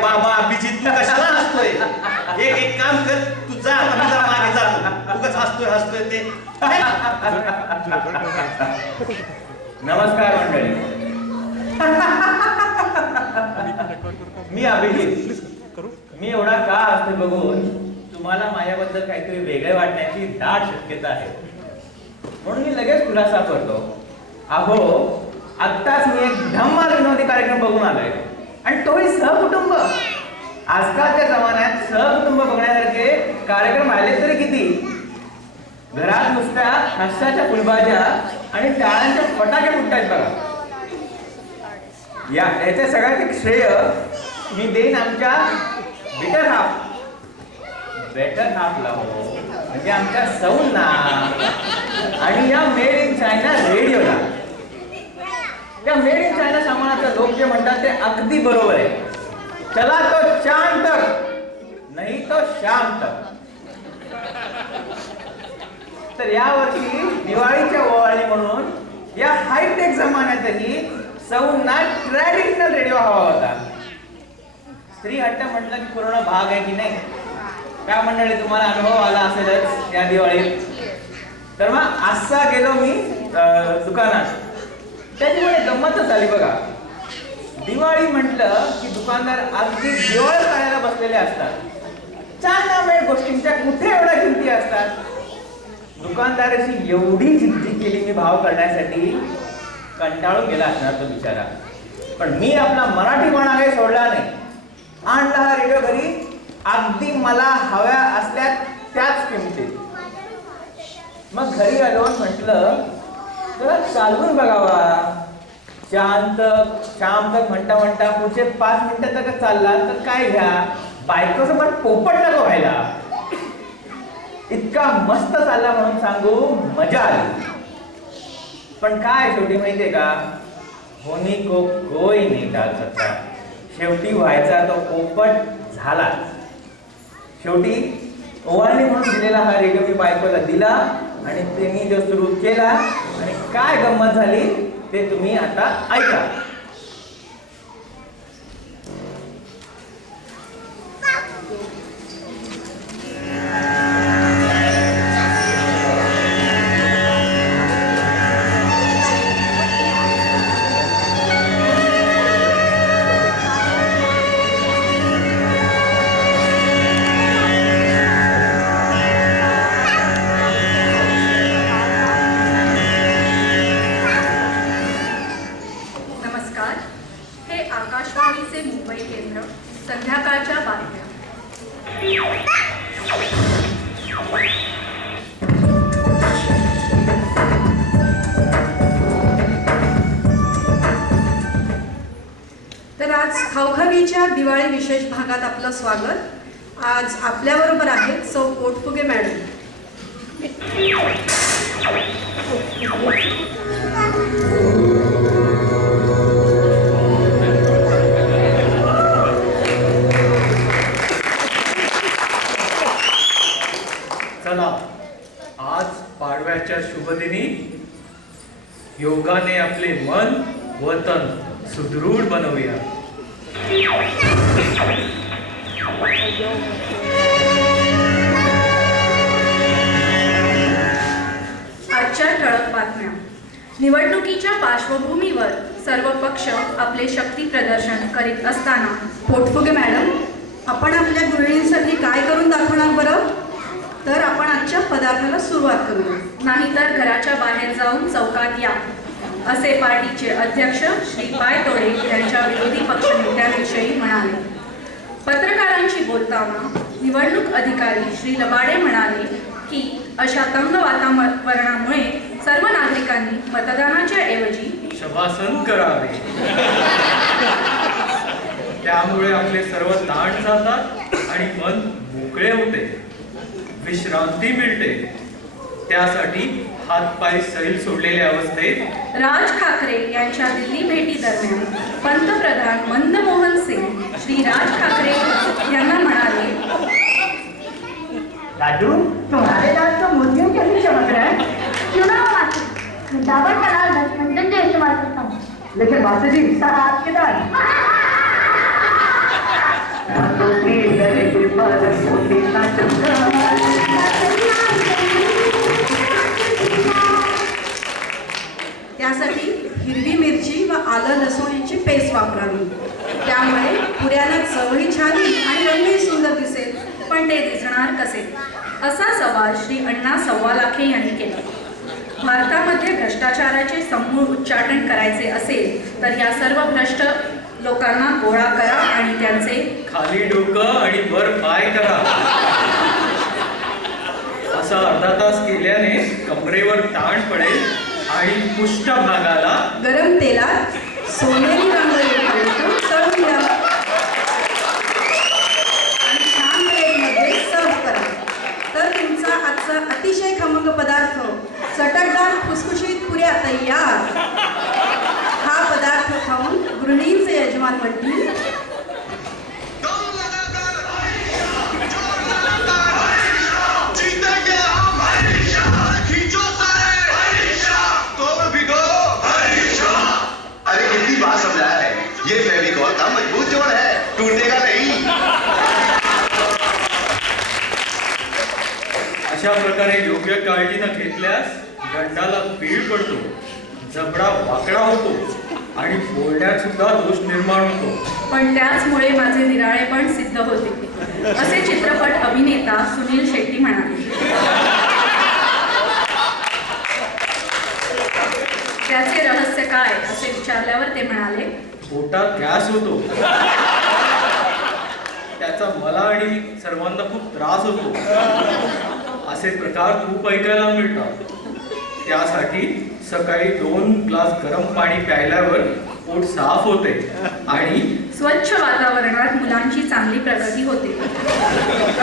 बाबा अभिजित तू कशाला हसतोय? एक काम कर, तू जा, आम्ही जरा मागे जातो. तू कसं हसतोय ते. नमस्कार मंडळी. मी अभिजित. मी एवढा का असते बघून तुम्हाला माझ्याबद्दल काहीतरी वेगळे वाटण्याची दाट शक्यता आहे, म्हणून मी लगेच खुलासा करतो. अहो, आत्ताच मी एक धम्माल विनोदी कार्यक्रम बघून आलोय, आणि तोही सहकुटुंब. आजकालच्या जमान्यात सहकुटुंब बघण्यासारखे कार्यक्रम आले तरी किती. घरात नुसत्या हास्याच्या फुलभाज्या आणि टाळ्यांच्या फटाके फुटतात बघा. याचे सगळ्यात एक श्रेय मी देईन आमच्या बेटर हाफला हो, म्हणजे आमच्या सौंना आणि या मेड इन चायना रेडिओला. या मेड इन चायना सामानाचं लोक जे म्हणतात ते अगदी बरोबर आहे. चला तो चांद तक नाही तो शाम तक. तर यावर्षी दिवाळीच्या ओवाळणी म्हणून या हायटेक जमान्यातही सौंना ट्रॅडिशनल रेडिओ हवा होता. स्त्री हट्ट म्हटलं की पूर्ण भाग आहे की नाही. काय मंडळी, तुम्हाला अनुभव आला असेलच या दिवाळीत. तर मग असा गेलो मी दुकानात. त्याच्यामुळे गंमतच झाली बघा. दिवाळी म्हटलं की दुकानदार अगदी दिवाळ काढायला बसलेले असतात. चांगल्या गोष्टींच्या कुठे एवढ्या किमती असतात. दुकानदाराशी एवढी जिद्दी केली मी भाव करण्यासाठी, कंटाळून गेला असणार तो बिचारा. पण मी आपला मराठीपणा काही सोडला नाही. आणला हा रेडिओ घरी, अगदी मला हव्या असल्या त्याच किमतीत. मग घरी आलो म्हटलं जरा चालवून बघावा. शांत शांत म्हणता म्हणता पुढचे 5 मिनिटं तक चालला तर काय घ्या, बायकोसोबत पोपट नको व्हायला. इतका मस्त चालला म्हणून सांगू, मजा आली. पण काय शेवटी माहितीये का, होनी को कोई नहीं टाळ सकता. शेवटी व्हायचा तो पोपट झाला. शेवटी ओवाळणी म्हणून दिलेला हा रेडिओ मी बायकोला दिला आणि त्यांनी जो सुरू केला, आणि काय गंमत झाली ते तुम्ही आता ऐका. संध्याकाळच्या बातम्या. तर आज खवखवीच्या दिवाळी विशेष भागात आपलं स्वागत. आज आपल्याबरोबर आहेत सौ पोटफुगे मॅडम. चला, आज पाडव्याच्या शुभदिनी योगाने आपले मन व तन सुदृढ बनवूया. आजच्या ठळक बातम्या. निवडणुकीच्या पार्श्वभूमीवर सर्व पक्ष आपले शक्ती प्रदर्शन करीत असताना पोटफुगे मॅडम, आपण आपल्या गृहिणींसाठी काय करून दाखवणार बरं? तर आपण आजच्या पदार्थाला सुरुवात करूया. नाहीतर घराच्या बाहेर जाऊन चौकात या, असे पार्टीचे अध्यक्ष श्री पायतोडे यांच्या विरोधी पक्षनेत्यांविषयी म्हणाले. पत्रकारांशी बोलताना निवडणूक अधिकारी श्री लबाडे म्हणाले की अशा तंग वातावरणामुळे सर्व नागरिकांनी मतदानाच्या ऐवजी शवासन करावे. त्यामुळे आपले सर्व ताण जातात आणि मन मोकळे होते, विश्रांती मिळते. त्यासाठी हातपाय सैल सोडलेल्या अवस्थेत राज ठाकरे यांच्या दिल्ली भेटी दरम्यान पंतप्रधान मनमोहन सिंग श्री राज ठाकरे यांना म्हणाले, राजू, तुम्हारे दांत तो मोतियों के नीचे चमक रहा है. क्यों ना मात्र दावत बनाल 10 मिनटन जो इस्तेमाल करता हूँ. लेकिन मास्टर जी सारा आपके दान त्यासाठी हिरवी मिरची व आलं लसूणीची पेस्ट वापरावी. त्यामुळे पुऱ्याला चवही छान आणि रंगही सुंदर दिसेल. पण ते दिसणार कसे असा सवाल श्री अण्णा सव्वालाखे यांनी केला. भारतामध्ये भ्रष्टाचाराचे समूळ उच्चाटन करायचे असेल तर या सर्व भ्रष्ट लोकांना गोळा करा आणि त्यांचे खाली डोकं आणि वर पाय करा. असा अर्धा तास केल्याने कमरेवर ताण पडेल आणि पृष्ठभागाला गरम तेलात सोनेरी रंग येईपर्यंत तळून घ्या आणि छान प्लेटमध्ये सर्व करा. तर तुमचा आजचा अतिशय खमंग पदार्थ चटकदार खुसखुशीत पुऱ्या तयार. हा पदार्थ खाऊन गृहिणींचे यजमान म्हणतील अरे कितनी बात समझाया है, ये फेविकॉल का मजबूत जोड़ है, टूटेगा नहीं. अशा प्रकारे योग्य काळजी न घेतल्यास गंडाला पीळ पडतो, जबडा वाकडा होतो आणि बोलण्यात सुद्धा दोष निर्माण होतो. पण त्याचमुळे माझे निराळेपण सिद्ध होते असे चित्रपट अभिनेता सुनील शेट्टी म्हणाले. त्याचे रहस्य काय असे विचारल्यावर ते म्हणाले, पोटात गॅस होतो, त्याचा मला आणि सर्वांना खूप त्रास होतो. असे प्रकार खूप ऐकायला मिळतात. त्यासाठी सकाळी 2 ग्लास गरम पाणी प्यायल्यावर पोट साफ होते आणि स्वच्छ वातावरणात मुलांची चांगली प्रगती होते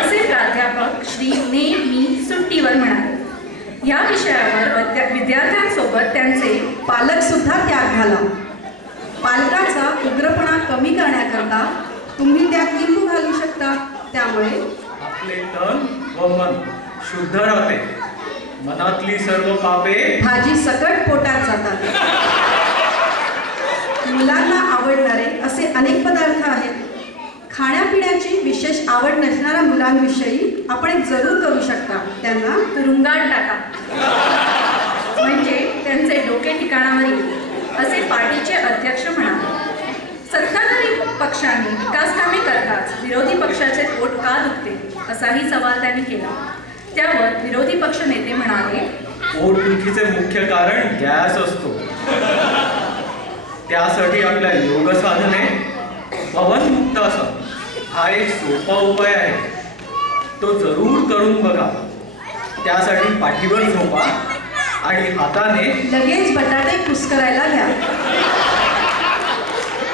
असे प्राध्यापक श्री ने मी सुट्टीवर म्हणाले. या विषयावर विद्यार्थ्यांसोबत त्यांचे पालक सुद्धा त्याग घाला. पालकाचा उग्रपणा कमी करण्याकरता तुम्ही त्यात लिंबू घालू शकता. त्यामुळे आपले तन व मन शुद्ध राहते. मनातली सर्व पापे भाजी सकट पोटात जातात. मुलांना आवडणारे असे अनेक पदार्थ आहेत. खाण्यापिण्याची विशेष आवड नसणाऱ्या मुलांविषयी आपण एक जरूर करू शकता. त्यांना तुरुंगात टाका म्हणजे त्यांचे डोके ठिकाणावर येईल असे पार्टीचे अध्यक्ष म्हणाले. सत्ताधारी पक्षाने विकास कामे करताच विरोधी पक्षाचे पोट का दुखते असाही सवाल त्यांनी केला. त्यावर विरोधी पक्ष नेते म्हणाले, पोटदुखीचे मुख्य कारण गॅस असतो. त्यासाठी आपल्या योग साधने पवनमुक्तासन हा एक सोपा उपाय आहे. तो जरूर करून बघा. त्यासाठी पाठीवर झोपा आणि हाताने लगेच बटाटे कुस्करायला घ्या.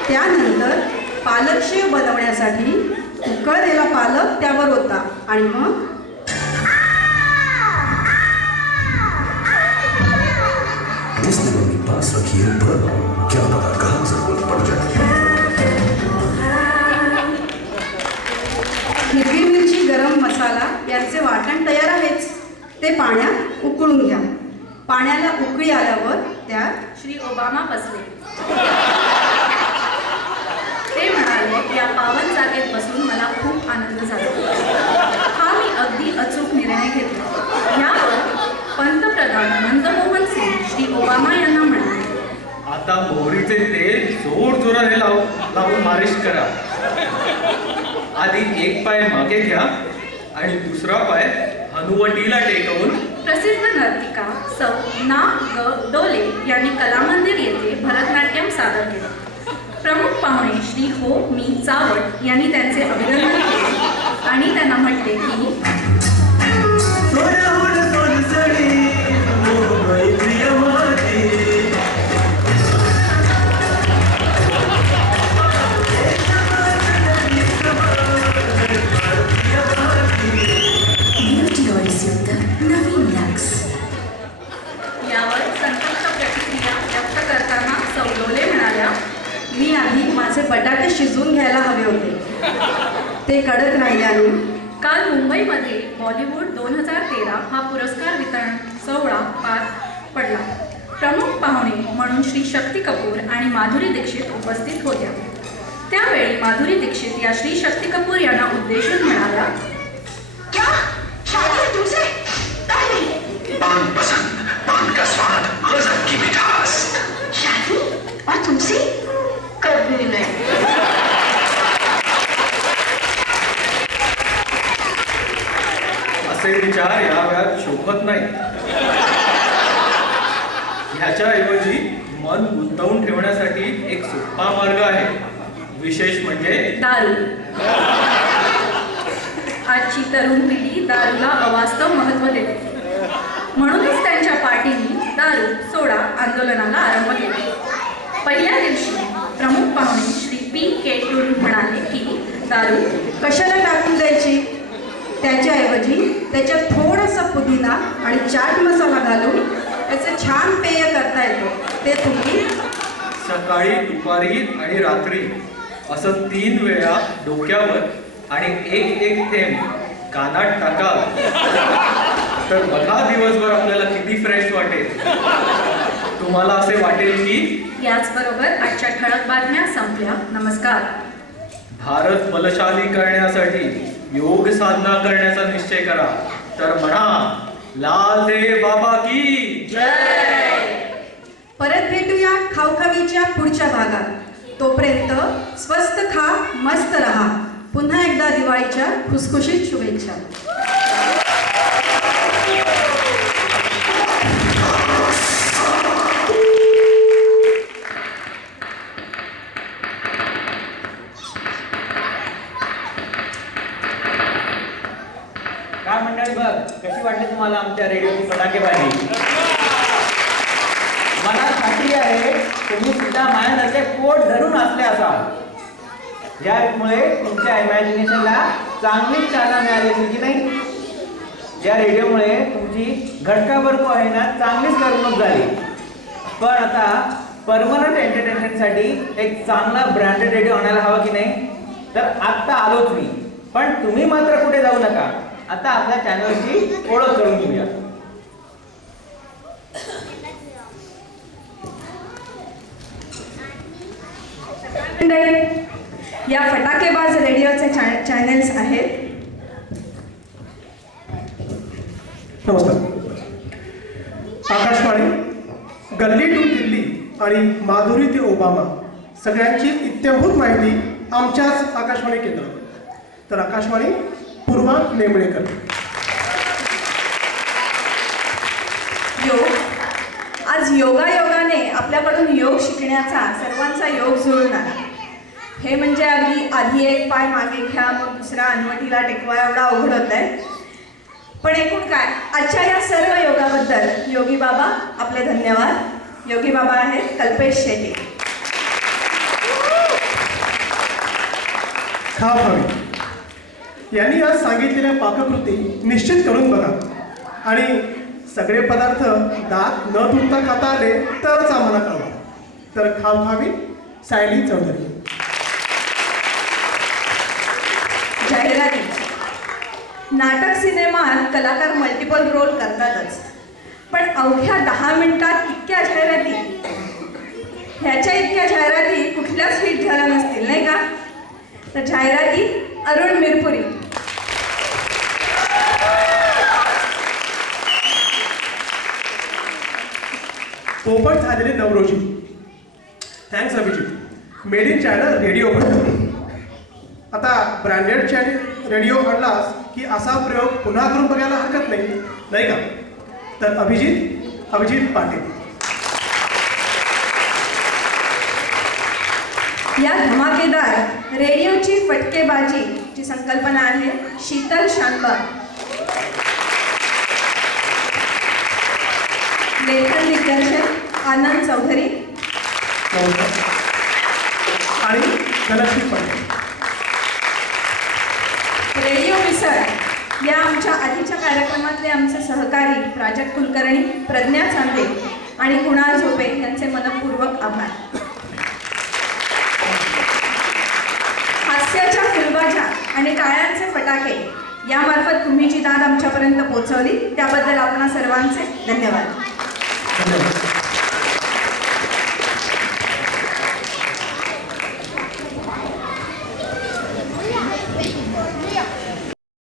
त्यानंतर पालक शेव बनवण्यासाठी उकळलेला पालक त्यावर ओता आणि मग जिस दिनों के पास रखिए बर्फ, क्या पता कहाँ जरूरत पड़ जाए. हिरवी मिरची गरम मसाला यांचे वाटण तयार आहेच. ते पाण्यात उकळून घ्या. पाण्याला उकळी आल्यावर त्यात श्री ओबामा बसले. ते म्हणाले, या पावन जागेत बसून मला खूप आनंद झाला. हा मी अगदी अचूक निर्णय घेतला. यावर पंतप्रधान मनमोहन सिंग श्री ओबामा यांना म्हणाले, आता मोहरीचे तेल जोर जोराने लावून मालिश करा. आधी एक पाय मागे घ्या आणि दुसरा पाय हनुवटीला टेकवून प्रसिद्ध नर्तिका सौ ना ग डोले यांनी कलामंदिर येथे भरतनाट्यम सादर केले. प्रमुख पाहुणे श्री हो मी चावट यांनी त्यांचे अभिनंदन केले आणि त्यांना म्हटले की यावर संतप्त प्रतिक्रिया व्यक्त करताना सौ डोले म्हणाल्या, मी आधी माझे बटाटे शिजवून घ्यायला हवे होते. ते कडक राहिल्याने काल मुंबईमध्ये बॉलिवूड 2013 हा पुरस्कार वितरण सोहळा पार पडला. प्रमुख पाहुणे म्हणून श्री शक्ती कपूर आणि माधुरी दीक्षित उपस्थित होत्या. त्यावेळी माधुरी दीक्षित या श्री शक्ती कपूर यांना उद्देशून म्हणाल्या, क्या शादी है तुमसे? नहीं. पान पसंद, पान का स्वाद, गजब की मिठास. शादी और तुमसे कभी नहीं. असे विचार या वेळात शोभत नाही. ह्याच्याऐवजी मन गुंतवून ठेवण्यासाठी एक सोपा मार्ग आहे, विशेष म्हणजे दारू. आजची तरुण पिढी दारूला अवास्तव महत्त्व देते. म्हणूनच त्यांच्या पार्टीनी दारू सोडा आंदोलनाला आरंभ केला. पहिल्या दिवशी प्रमुख पाहुणे श्री P.K. टुडू म्हणाले की दारू कशाला टाकून द्यायची? त्याच्याऐवजी त्याच्यात थोडासा पुदिना आणि चाट मसाला घालून त्याचं छान पेय करता येतो. ते तुम्ही सकाळी, दुपारी आणि रात्री असं 3 वेळा डोक्यावर आणि एक थेंब कानात टाकाल तर बघा दिवसभर आपल्याला किती फ्रेश वाटेल. तुम्हाला असे वाटेल की याचबरोबर आजच्या ठळक बातम्या संपल्या. नमस्कार. भारत बलशाली करण्यासाठी योग साधना करण्याचा निश्चय करा, तर म्हणा लालदेव बाबा की जय. परत भेटूया खावखावीच्या पुढच्या भागात. तोपर्यंत स्वस्त खा, मस्त रहा. पुन्हा एकदा दिवाळीच्या खुसखुशीत शुभेच्छा. काय मंडळी, बघ कशी वाटली तुम्हाला आमच्या रेडिओची फटाकेबाजी. मला खात्री आहे तुम्ही सुद्धा माझ्यासारखे पोट धरून असले असाल. यामुळे तुमच्या इमॅजिनेशनला चांगली चालना मिळाली असेल की नाही. या रेडिओमुळे तुमची घटकाभर को आहे ना चांगलीच करमणूक झाली. पण आता परमनंट एंटरटेनमेंटसाठी एक चांगला ब्रँडेड रेडिओ आणायला हवा की नाही. तर आत्ता आलोच मी. पण तुम्ही मात्र कुठे जाऊ नका. आता आपल्या चॅनलची ओळख करून घेऊया. या फटाकेबाज रेडिओचे चॅनेल्स आहेत. नमस्कार. आकाशवाणी, गल्ली टू दिल्ली आणि माधुरी ते ओबामा सगळ्यांची इत्थंभूत माहिती आमच्याच आकाशवाणी केंद्रावर. तर आकाशवाणी पूर्वा नेमळेकर. योग. आज योगायोगाने आपल्याकडून योग शिकण्याचा सर्वांचा योग जुळून आला. हे म्हणजे अगदी आधी एक पाय मागे घ्या, मग दुसरा अन्वटीला टेकवा, एवढा अवघड होत आहे. पण एकूण काय, आजच्या या सर्व योगाबद्दल योगी बाबा आपले धन्यवाद. योगी बाबा आहेत कल्पेश शेट्टी. खावखावी यांनी आज सांगितलेल्या पाककृती निश्चित करून बघा आणि सगळे पदार्थ दात न तुटता खाता आले तरच आम्हाला कळवा. तर खावखावी, सायली चौधरी. जाहिराती. नाटक सिनेमात कलाकार मल्टिपल रोल करतातच, पण अवघ्या 10 मिनिटात इतक्या जाहिराती, ह्याच्या इतक्या जाहिराती कुठल्याच हिट झाल्या नसतील नाही का. तर जाहिराती अरुण मिरपुरी. पोपट झालेले Naoroji. Thanks Abhijit. Made in China radio बद्दल. आता ब्रँडेड चॅनल रेडिओ आणलास की असा प्रयोग पुन्हा करून बघायला हरकत नाही, नाही का. तर अभिजित पाटील. या धमाकेदार रेडिओची फटकेबाजी ची संकल्पना आहे शीतल शानबाग. लेखन दिग्दर्शन आनंद चौधरी आणि धनश्री पाटील. रेडिओ मिसळ या आमच्या आधीच्या कार्यक्रमातले आमचे सहकारी प्राजक्त कुलकर्णी, प्रज्ञा चांदे आणि कुणाल झोपे यांचे मनपूर्वक आभार. हास्याच्या फुलबाजा आणि टाळ्यांचे फटाके यामार्फत तुम्ही जी दाद आमच्यापर्यंत पोहोचवली त्याबद्दल आपणा सर्वांचे धन्यवाद. धन्यवाद.